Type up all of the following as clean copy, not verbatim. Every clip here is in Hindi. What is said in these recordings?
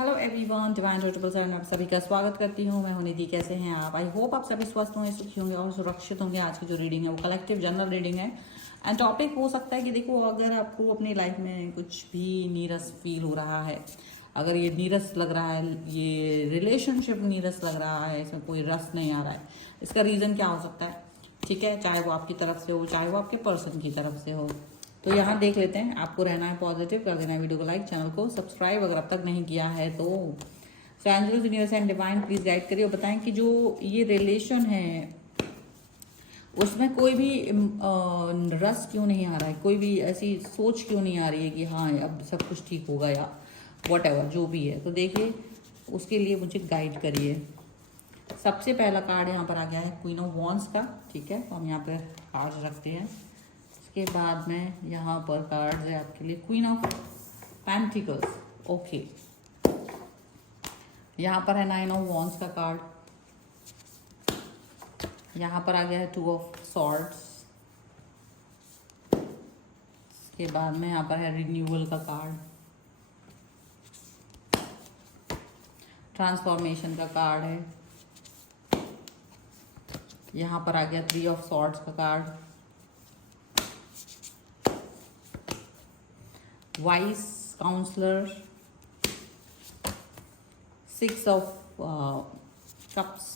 Hello everyone, divine triple seven आप सभी का स्वागत करती हूँ। मैं हूं निधि। कैसे हैं आप? आई होप आप सभी स्वस्थ होंगे, सुखी होंगे और सुरक्षित होंगे। आज की जो रीडिंग है वो कलेक्टिव जनरल रीडिंग है एंड टॉपिक हो सकता है कि देखो, अगर आपको अपनी लाइफ में कुछ भी नीरस फील हो रहा है, अगर ये नीरस लग रहा है, ये रिलेशनशिप नीरस लग रहा है, इसमें कोई रस नहीं आ रहा है, इसका रीज़न क्या हो सकता है? ठीक है, चाहे वो आपकी तरफ से हो, चाहे वो आपके पर्सन की तरफ से हो। तो यहाँ देख लेते हैं। आपको रहना है पॉजिटिव, कर देना है वीडियो को लाइक, चैनल को सब्सक्राइब अगर अब तक नहीं किया है तो। So angels, universe and divine please guide करिए और बताएं कि जो ये रिलेशन है उसमें कोई भी रस क्यों नहीं आ रहा है, कोई भी ऐसी सोच क्यों नहीं आ रही है कि हाँ अब सब कुछ ठीक होगा या वट एवर जो भी है। तो देखिए, उसके लिए मुझे गाइड करिए। सबसे पहला कार्ड यहाँ पर आ गया है क्वीन ऑफ वॉन्ड्स का। ठीक है, तो हम यहाँ पर कार्ड रखते हैं। उसके बाद में यहाँ पर कार्ड है आपके लिए क्वीन ऑफ पेंटिकल्स। ओके, यहाँ पर है नाइन ऑफ वॉन्ड्स का कार्ड। यहाँ पर आ गया है टू ऑफ सॉर्ड्स। उसके बाद में यहाँ पर है रिन्यूअल का कार्ड, ट्रांसफॉर्मेशन का कार्ड है। यहाँ पर आ गया थ्री ऑफ सॉर्ड्स का card, vice counsellor, six of cups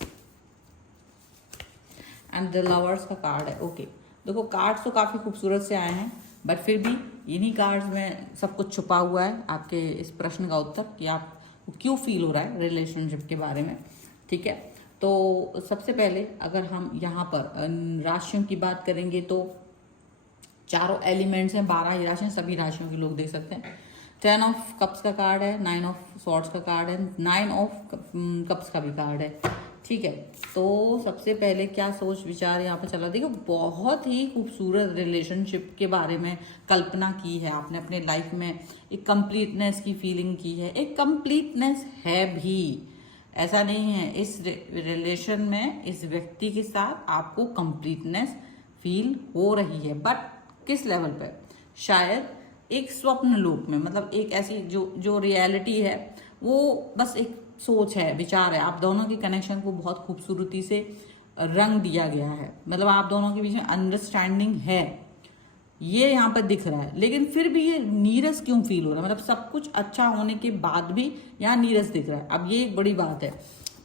and the lovers का कार्ड है। ओके, देखो कार्ड्स तो काफ़ी खूबसूरत से आए हैं, बट फिर भी इन्हीं कार्ड्स में सब कुछ छुपा हुआ है आपके इस प्रश्न का उत्तर कि आपको क्यों फील हो रहा है रिलेशनशिप के बारे में। ठीक है, तो सबसे पहले अगर हम यहाँ पर राशियों की बात करेंगे तो चारों एलिमेंट्स हैं, 12 ही राशियाँ, सभी राशियों के लोग देख सकते हैं। 10 ऑफ कप्स का कार्ड है, 9 ऑफ सॉर्ड्स का कार्ड है, 9 ऑफ कप्स का भी कार्ड है। ठीक है, तो सबसे पहले क्या सोच विचार यहाँ पे चला, देखो बहुत ही खूबसूरत रिलेशनशिप के बारे में कल्पना की है आपने अपने लाइफ में। एक कंप्लीटनेस की फीलिंग की है, एक कंप्लीटनेस है भी, ऐसा नहीं है। इस रिलेशन में इस व्यक्ति के साथ आपको कंप्लीटनेस फील हो रही है, बट किस लेवल पे? शायद एक स्वप्न लोक में, मतलब एक ऐसी जो रियलिटी है वो बस एक सोच है, विचार है। आप दोनों के कनेक्शन को बहुत खूबसूरती से रंग दिया गया है, मतलब आप दोनों के बीच में अंडरस्टैंडिंग है, ये यहाँ पर दिख रहा है। लेकिन फिर भी ये नीरस क्यों फील हो रहा है? मतलब सब कुछ अच्छा होने के बाद भी यहाँ नीरस दिख रहा है। अब ये एक बड़ी बात है,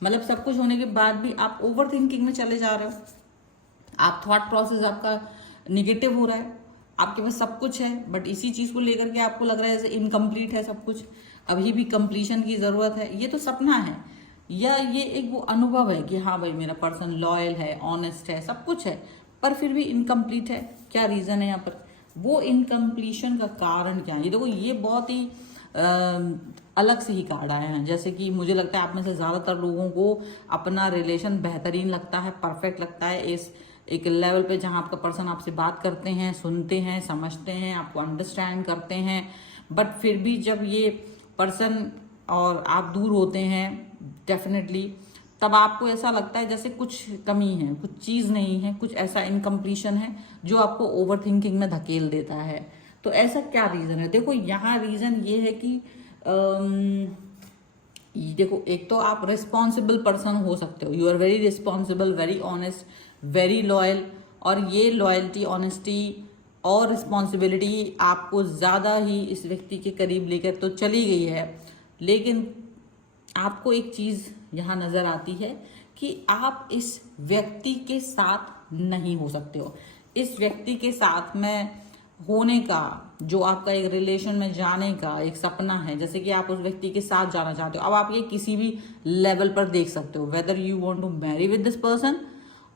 मतलब सब कुछ होने के बाद भी आप ओवर थिंकिंग में चले जा रहे हो, आप थॉट प्रोसेस आपका निगेटिव हो रहा है। आपके पास सब कुछ है, बट इसी चीज को लेकर के आपको लग रहा है जैसे इनकम्प्लीट है सब कुछ, अभी भी कंप्लीशन की जरूरत है। ये तो सपना है या ये एक वो अनुभव है कि हाँ भाई मेरा पर्सन लॉयल है, ऑनेस्ट है, सब कुछ है, पर फिर भी इनकम्प्लीट है। क्या रीजन है यहाँ पर? वो इनकम्प्लीशन का कारण क्या है? ये देखो, ये बहुत ही अलग से ही कार्ड आए हैं। जैसे कि मुझे लगता है आप में से ज्यादातर लोगों को अपना रिलेशन बेहतरीन लगता है, परफेक्ट लगता है, इस एक लेवल पे जहां आपका पर्सन आपसे बात करते हैं, सुनते हैं, समझते हैं, आपको अंडरस्टैंड करते हैं। बट फिर भी जब ये पर्सन और आप दूर होते हैं डेफिनेटली, तब आपको ऐसा लगता है जैसे कुछ कमी है, कुछ चीज़ नहीं है, कुछ ऐसा इनकम्प्लीशन है जो आपको ओवर थिंकिंग में धकेल देता है। तो ऐसा क्या रीज़न है? देखो, यहाँ रीज़न ये है कि देखो, एक तो आप रिस्पॉन्सिबल पर्सन हो सकते हो, you are very responsible, very honest, very loyal, और ये लॉयल्टी, ऑनेस्टी और रिस्पॉन्सिबिलिटी आपको ज़्यादा ही इस व्यक्ति के करीब लेकर तो चली गई है। लेकिन आपको एक चीज़ यहाँ नज़र आती है कि आप इस व्यक्ति के साथ नहीं हो सकते हो। इस व्यक्ति के साथ में होने का, जो आपका एक रिलेशन में जाने का एक सपना है, जैसे कि आप उस व्यक्ति के साथ जाना चाहते हो। अब आप ये किसी भी लेवल पर देख सकते हो, whether you want to marry with this person,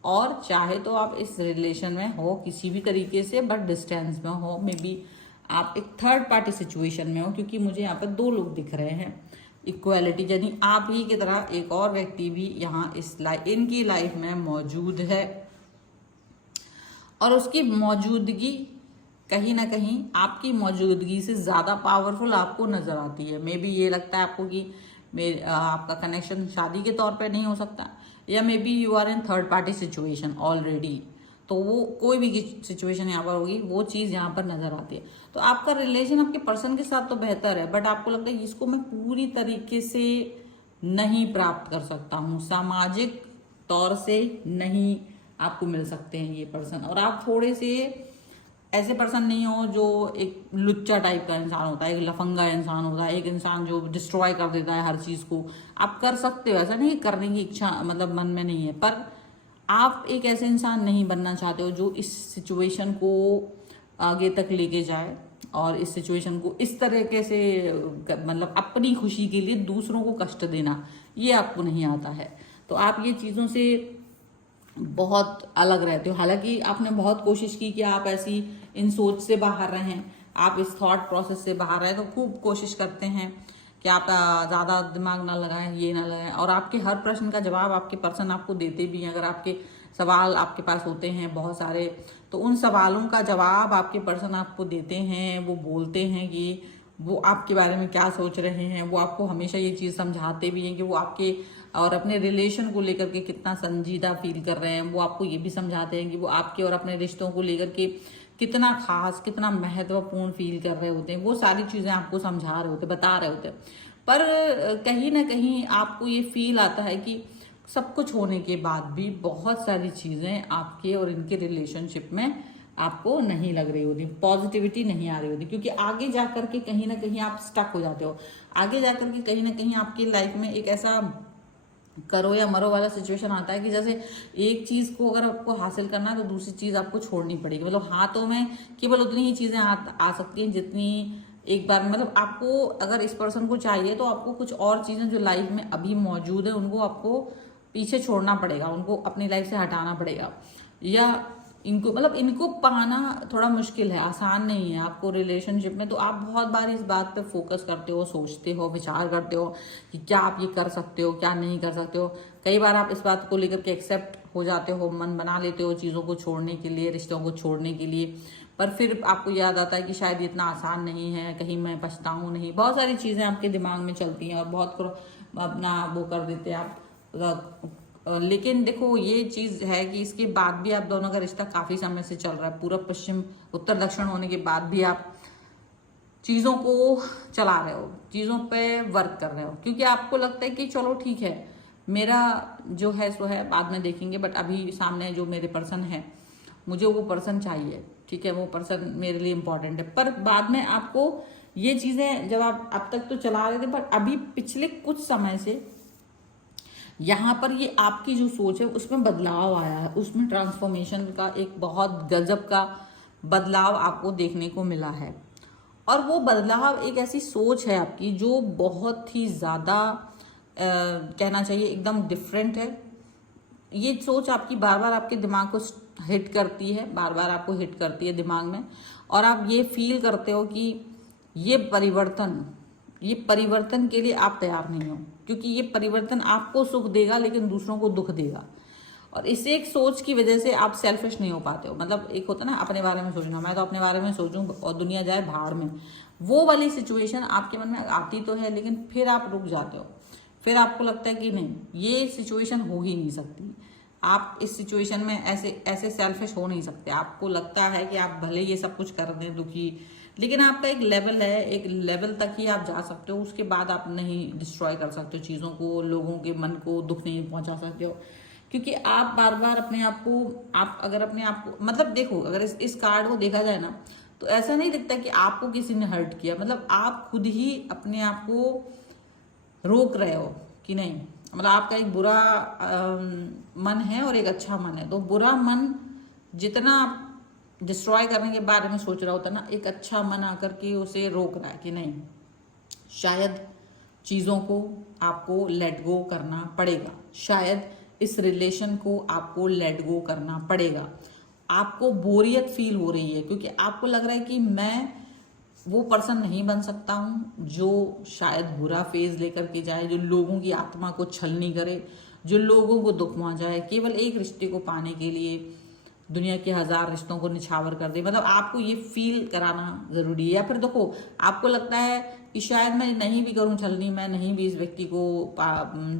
और चाहे तो आप इस रिलेशन में हो किसी भी तरीके से, बट डिस्टेंस में हो, मे बी आप एक थर्ड पार्टी सिचुएशन में हो, क्योंकि मुझे यहाँ पर दो लोग दिख रहे हैं। इक्वालिटी, यानी आप ही की तरह एक और व्यक्ति भी यहाँ इनकी लाइफ में मौजूद है, और उसकी मौजूदगी कहीं ना कहीं आपकी मौजूदगी से ज़्यादा पावरफुल आपको नज़र आती है। मे बी ये लगता है आपको कि आपका कनेक्शन शादी के तौर पे नहीं हो सकता, या maybe you are in third party situation already. तो वो कोई भी सिचुएशन यहाँ पर होगी वो चीज़ यहाँ पर नजर आती है। तो आपका रिलेशन आपके पर्सन के साथ तो बेहतर है, बट आपको लगता है इसको मैं पूरी तरीके से नहीं प्राप्त कर सकता हूँ, सामाजिक तौर से नहीं आपको मिल सकते हैं ये पर्सन। और आप थोड़े से ऐसे पर्सन नहीं हो जो एक लुच्चा टाइप का इंसान होता है, एक लफंगा इंसान होता है, एक इंसान जो डिस्ट्रॉय कर देता है हर चीज को। आप कर सकते हो, ऐसा नहीं करने की इच्छा मतलब मन में नहीं है, पर आप एक ऐसे इंसान नहीं बनना चाहते हो जो इस सिचुएशन को आगे तक लेके जाए और इस सिचुएशन को इस तरीके से मतलब अपनी खुशी के लिए दूसरों को कष्ट देना, ये आपको नहीं आता है। तो आप ये चीज़ों से बहुत अलग रहते हो। हालांकि आपने बहुत कोशिश की कि आप ऐसी इन सोच से बाहर रहें, आप इस थॉट प्रोसेस से बाहर रहें, तो खूब कोशिश करते हैं कि आप ज़्यादा दिमाग ना लगाएं, ये ना लगाएं, और आपके हर प्रश्न का जवाब आपके पर्सन आपको देते भी हैं। अगर आपके सवाल आपके पास होते हैं बहुत सारे, तो उन सवालों का जवाब आपके पर्सन आपको देते हैं। वो बोलते हैं कि वो आपके बारे में क्या सोच रहे हैं, वो आपको हमेशा ये चीज़ समझाते भी हैं कि वो आपके और अपने रिलेशन को लेकर के कितना संजीदा फील कर रहे हैं। वो आपको ये भी समझाते हैं कि वो आपके और अपने रिश्तों को लेकर के कितना खास, कितना महत्वपूर्ण फील कर रहे होते हैं। वो सारी चीज़ें आपको समझा रहे होते, बता रहे होते हैं। पर कहीं ना कहीं आपको ये फील आता है कि सब कुछ होने के बाद भी बहुत सारी चीज़ें आपके और इनके रिलेशनशिप में आपको नहीं लग रही होती, पॉजिटिविटी नहीं आ रही होती, क्योंकि आगे जाकर के कहीं ना कहीं आप स्टक हो जाते हो। आगे जाकर के कहीं ना कहीं आपकी लाइफ में एक ऐसा करो या मरो वाला सिचुएशन आता है कि जैसे एक चीज को अगर आपको हासिल करना है तो दूसरी चीज आपको छोड़नी पड़ेगी। मतलब हाथों में केवल उतनी ही चीजें आ सकती हैं जितनी एक बार, मतलब आपको अगर इस पर्सन को चाहिए तो आपको कुछ और चीजें जो लाइफ में अभी मौजूद है उनको आपको पीछे छोड़ना पड़ेगा, उनको अपनी लाइफ से हटाना पड़ेगा, या इनको मतलब इनको पाना थोड़ा मुश्किल है, आसान नहीं है आपको रिलेशनशिप में। तो आप बहुत बार इस बात पे फोकस करते हो, सोचते हो, विचार करते हो कि क्या आप ये कर सकते हो, क्या नहीं कर सकते हो। कई बार आप इस बात को लेकर के एक्सेप्ट हो जाते हो, मन बना लेते हो चीज़ों को छोड़ने के लिए, रिश्तों को छोड़ने के लिए, पर फिर आपको याद आता है कि शायद ये इतना आसान नहीं है, कहीं मैं पछताऊँ नहीं। बहुत सारी चीज़ें आपके दिमाग में चलती हैं और बहुत अपना वो कर देते हैं आप। लेकिन देखो ये चीज है कि इसके बाद भी आप दोनों का रिश्ता काफी समय से चल रहा है, पूर्व पश्चिम उत्तर दक्षिण होने के बाद भी आप चीजों को चला रहे हो, चीजों पे वर्क कर रहे हो, क्योंकि आपको लगता है कि चलो ठीक है मेरा जो है सो है, बाद में देखेंगे, बट अभी सामने जो मेरे पर्सन है मुझे वो पर्सन चाहिए, ठीक है, वो पर्सन मेरे लिए इंपॉर्टेंट है। पर बाद में आपको ये चीजें जब आप अब तक तो चला रहे थे, पर अभी पिछले कुछ समय से यहाँ पर ये आपकी जो सोच है उसमें बदलाव आया है, उसमें ट्रांसफॉर्मेशन का एक बहुत गजब का बदलाव आपको देखने को मिला है। और वो बदलाव एक ऐसी सोच है आपकी जो बहुत ही ज़्यादा कहना चाहिए एकदम डिफरेंट है। ये सोच आपकी बार बार आपके दिमाग को हिट करती है, बार बार आपको हिट करती है दिमाग में, और आप ये फील करते हो कि ये परिवर्तन के लिए आप तैयार नहीं हो, क्योंकि ये परिवर्तन आपको सुख देगा लेकिन दूसरों को दुख देगा। और इस एक सोच की वजह से आप सेल्फिश नहीं हो पाते हो। मतलब एक होता है ना अपने बारे में सोचना, मैं तो अपने बारे में सोचूं और दुनिया जाए भाड़ में, वो वाली सिचुएशन आपके मन में आती तो है, लेकिन फिर आप रुक जाते हो। फिर आपको लगता है कि नहीं, ये सिचुएशन हो ही नहीं सकती, आप इस सिचुएशन में ऐसे सेल्फिश हो नहीं सकते। आपको लगता है कि आप भले ये सब कुछ कर दें दुखी, लेकिन आपका एक लेवल है, एक लेवल तक ही आप जा सकते हो, उसके बाद आप नहीं डिस्ट्रॉय कर सकते हो चीज़ों को, लोगों के मन को दुख नहीं पहुंचा सकते हो, क्योंकि आप बार बार अपने आप को, आप अगर अपने आप को, मतलब देखो अगर इस कार्ड को देखा जाए ना तो ऐसा नहीं दिखता कि आपको किसी ने हर्ट किया, मतलब आप खुद ही अपने आप को रोक रहे हो कि नहीं। मतलब आपका एक बुरा मन है और एक अच्छा मन है, तो बुरा मन जितना डिस्ट्रॉय करने के बारे में सोच रहा होता है ना, एक अच्छा मन आकर के उसे रोक रहा है कि नहीं, शायद चीज़ों को आपको लेट गो करना पड़ेगा, शायद इस रिलेशन को आपको लेट गो करना पड़ेगा। आपको बोरियत फील हो रही है क्योंकि आपको लग रहा है कि मैं वो पर्सन नहीं बन सकता हूँ जो शायद बुरा फेज लेकर के जाए, जो लोगों की आत्मा को छलनी करे, जो लोगों को दुख पहुंचाए, केवल एक रिश्ते को पाने के लिए दुनिया के 1000 रिश्तों को निछावर कर दे। मतलब आपको ये फील कराना जरूरी है। या फिर देखो आपको लगता है कि शायद मैं नहीं भी करूं छलनी, मैं नहीं भी इस व्यक्ति को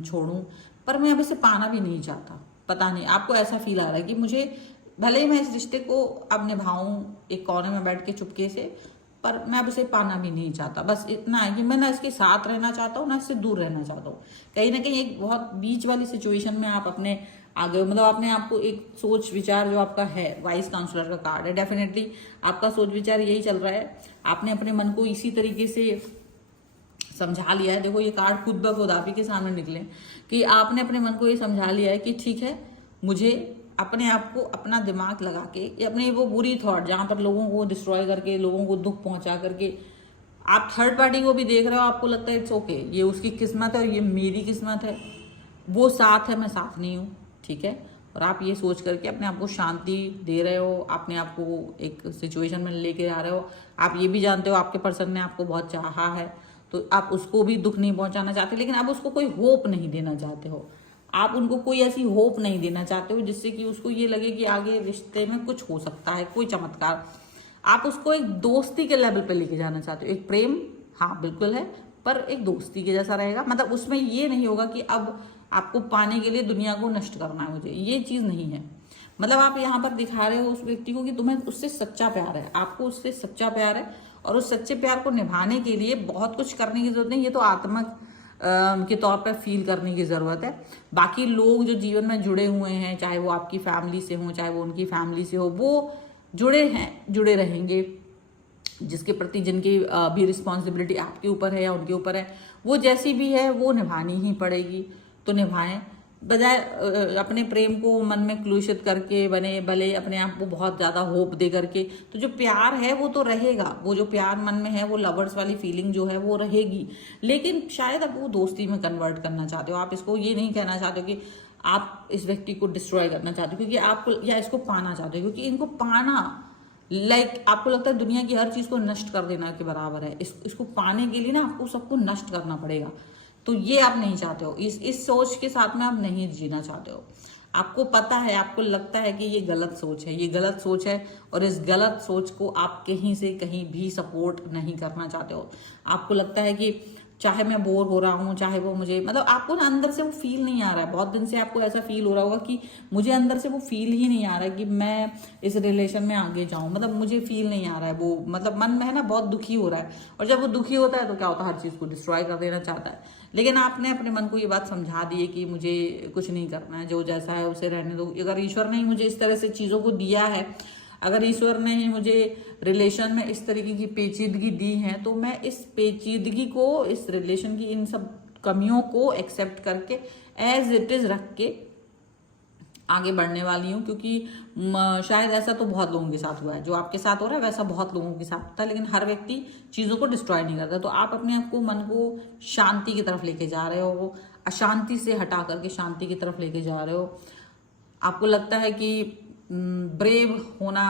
छोड़ूं, पर मैं अब इसे पाना भी नहीं चाहता। पता नहीं आपको ऐसा फील आ रहा है कि मुझे भले ही मैं इस रिश्ते को अब निभाऊं एक कोने में बैठ के चुपके से, पर मैं अब उसे पाना भी नहीं चाहता। बस इतना है कि मैं ना इसके साथ रहना चाहता हूँ ना इससे दूर रहना चाहता हूँ। कहीं ना कहीं एक बहुत बीच वाली सिचुएशन में आप अपने आगे, मतलब आपने आपको एक सोच विचार जो आपका है, वाइस काउंसलर का कार्ड है, डेफिनेटली आपका सोच विचार यही चल रहा है। आपने अपने मन को इसी तरीके से समझा लिया है। देखो ये कार्ड खुद ब खुद आप ही के सामने निकले कि आपने अपने मन को ये समझा लिया है कि ठीक है, मुझे अपने आप को अपना दिमाग लगा के अपने वो बुरी थॉट जहां पर लोगों को डिस्ट्रॉय करके, लोगों को दुख पहुंचा करके आप थर्ड पार्टी को भी देख रहे हो, आपको लगता है इट्स ओके, ये उसकी किस्मत है और ये मेरी किस्मत है, वो साथ है मैं साथ नहीं हूँ, ठीक है। और आप ये सोच करके अपने आप को शांति दे रहे हो, अपने आप को एक सिचुएशन में लेके आ रहे हो। आप ये भी जानते हो आपके पर्सन ने आपको बहुत चाहा है, तो आप उसको भी दुख नहीं पहुंचाना चाहते, लेकिन आप उसको कोई होप नहीं देना चाहते हो। आप उनको कोई ऐसी होप नहीं देना चाहते हो जिससे कि उसको ये लगे कि आगे रिश्ते में कुछ हो सकता है, कोई चमत्कार। आप उसको एक दोस्ती के लेवल पे लेके जाना चाहते हो। एक प्रेम हाँ बिल्कुल है, पर एक दोस्ती के जैसा रहेगा। मतलब उसमें ये नहीं होगा कि अब आपको पाने के लिए दुनिया को नष्ट करना है मुझे, ये चीज नहीं है। मतलब आप यहाँ पर दिखा रहे हो उस व्यक्ति को कि तुम्हें उससे सच्चा प्यार है, आपको उससे सच्चा प्यार है, और उस सच्चे प्यार को निभाने के लिए बहुत कुछ करने की जरूरत नहीं। ये तो आत्मक के तौर पर फील करने की जरूरत है। बाकी लोग जो जीवन में जुड़े हुए हैं, चाहे वो आपकी फैमिली से हो, चाहे वो उनकी फैमिली से हो, वो जुड़े हैं, जुड़े रहेंगे। जिसके प्रति जिनकी भी रिस्पॉन्सिबिलिटी आपके ऊपर है या उनके ऊपर है, वो जैसी भी है वो निभानी ही पड़ेगी, तो निभाएं। बजाय अपने प्रेम को मन में क्लूषित करके बने भले अपने आप को बहुत ज्यादा होप दे करके, तो जो प्यार है वो तो रहेगा, वो जो प्यार मन में है वो लवर्स वाली फीलिंग जो है वो रहेगी। लेकिन शायद आप वो दोस्ती में कन्वर्ट करना चाहते हो। आप इसको ये नहीं कहना चाहते हो कि आप इस व्यक्ति को डिस्ट्रॉय करना चाहते हो क्योंकि आपको, या इसको पाना चाहते हो क्योंकि इनको पाना आपको लगता है दुनिया की हर चीज को नष्ट कर देना के बराबर है। इसको पाने के लिए ना आपको सबको नष्ट करना पड़ेगा, तो ये आप नहीं चाहते हो। इस सोच के साथ में आप नहीं जीना चाहते हो। आपको पता है, आपको लगता है कि ये गलत सोच है, ये गलत सोच है, और इस गलत सोच को आप कहीं से कहीं भी सपोर्ट नहीं करना चाहते हो। आपको लगता है कि चाहे मैं बोर हो रहा हूँ, चाहे वो मुझे, मतलब आपको ना अंदर से वो फील नहीं आ रहा है। बहुत दिन से आपको ऐसा फील हो रहा होगा कि मुझे अंदर से वो फील ही नहीं आ रहा है कि मैं इस रिलेशन में आगे जाऊं। मतलब मुझे फील नहीं आ रहा है वो, मतलब मन में है ना बहुत दुखी हो रहा है। और जब वो दुखी होता है तो क्या होता है, हर चीज को डिस्ट्रॉय कर देना चाहता है। लेकिन आपने अपने मन को ये बात समझा दी है कि मुझे कुछ नहीं करना है, जो जैसा है उसे रहने दो। अगर ईश्वर ने मुझे इस तरह से चीजों को दिया है, अगर ईश्वर ने ही मुझे रिलेशन में इस तरीके की पेचीदगी दी है, तो मैं इस पेचीदगी को, इस रिलेशन की इन सब कमियों को एक्सेप्ट करके एज इट इज रख के आगे बढ़ने वाली हूँ। क्योंकि शायद ऐसा तो बहुत लोगों के साथ हुआ है, जो आपके साथ हो रहा है वैसा बहुत लोगों के साथ होता है, लेकिन हर व्यक्ति चीजों को डिस्ट्रॉय नहीं करता। तो आप अपने आप को, मन को शांति की तरफ लेके जा रहे हो, अशांति से हटा करके शांति की तरफ लेके जा रहे हो। आपको लगता है कि ब्रेव होना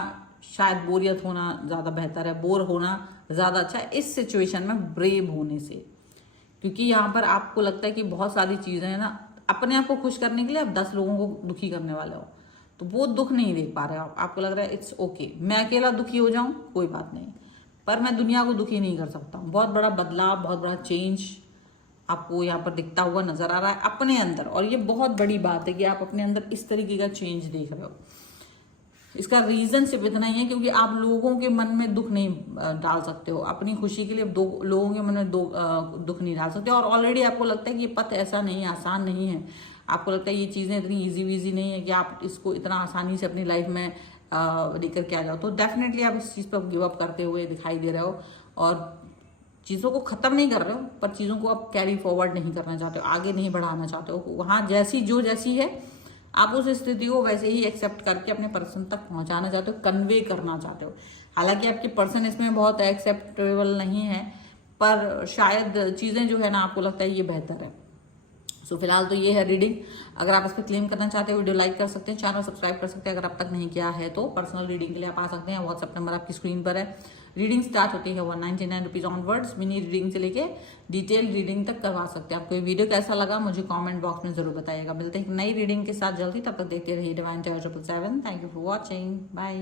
शायद बोरियत होना ज्यादा बेहतर है, बोर होना ज्यादा अच्छा है इस सिचुएशन में ब्रेव होने से। क्योंकि यहाँ पर आपको लगता है कि बहुत सारी चीजें हैं ना, अपने आप को खुश करने के लिए आप 10 लोगों को दुखी करने वाले हो, तो वो दुख नहीं देख पा रहे हो। आपको लग रहा है इट्स ओके, मैं अकेला दुखी हो जाऊं कोई बात नहीं, पर मैं दुनिया को दुखी नहीं कर सकता हूँ। बहुत बड़ा बदलाव, बहुत बड़ा चेंज आपको यहाँ पर दिखता हुआ नजर आ रहा है अपने अंदर, और ये बहुत बड़ी बात है कि आप अपने अंदर इस तरीके का चेंज देख रहे हो। इसका रीजन सिर्फ इतना ही है क्योंकि आप लोगों के मन में दुख नहीं डाल सकते हो। अपनी खुशी के लिए लोगों के मन में दुख नहीं डाल सकते। और ऑलरेडी आपको लगता है कि ये पथ ऐसा नहीं है, आसान नहीं है। आपको लगता है ये चीजें इतनी इजी वीजी नहीं है कि आप इसको इतना आसानी से अपनी लाइफ में लेकर के आ जाओ। तो डेफिनेटली आप इस चीज पर गिव अप करते हुए दिखाई दे रहे हो, और चीजों को खत्म नहीं कर रहे हो, पर चीजों को आप कैरी फॉरवर्ड नहीं करना चाहते हो, आगे नहीं बढ़ाना चाहते हो। वहां जैसी है आप उस स्थिति को वैसे ही एक्सेप्ट करके अपने पर्सन तक पहुंचाना चाहते हो, कन्वे करना चाहते हो। हालांकि आपके पर्सन इसमें बहुत एक्सेप्टेबल नहीं है, पर शायद चीजें जो है ना आपको लगता है ये बेहतर है। सो फिलहाल तो ये है रीडिंग। अगर आप इस पर क्लेम करना चाहते हो, वीडियो लाइक कर सकते हैं, चैनल सब्सक्राइब कर सकते हैं। अगर अब तक नहीं किया है तो पर्सनल रीडिंग के लिए आप आ सकते हैं, व्हाट्सएप नंबर आपकी स्क्रीन पर है। रीडिंग स्टार्ट होती है 199 रुपीज ऑनवर्ड्स। मिनी रीडिंग से लेके डिटेल रीडिंग तक करवा सकते हैं। आपको ये वीडियो कैसा लगा मुझे कमेंट बॉक्स में जरूर बताइएगा। मिलते हैं एक नई रीडिंग के साथ जल्दी, तब तक देखते रहिए divine toy 777। Thank you for watching, bye.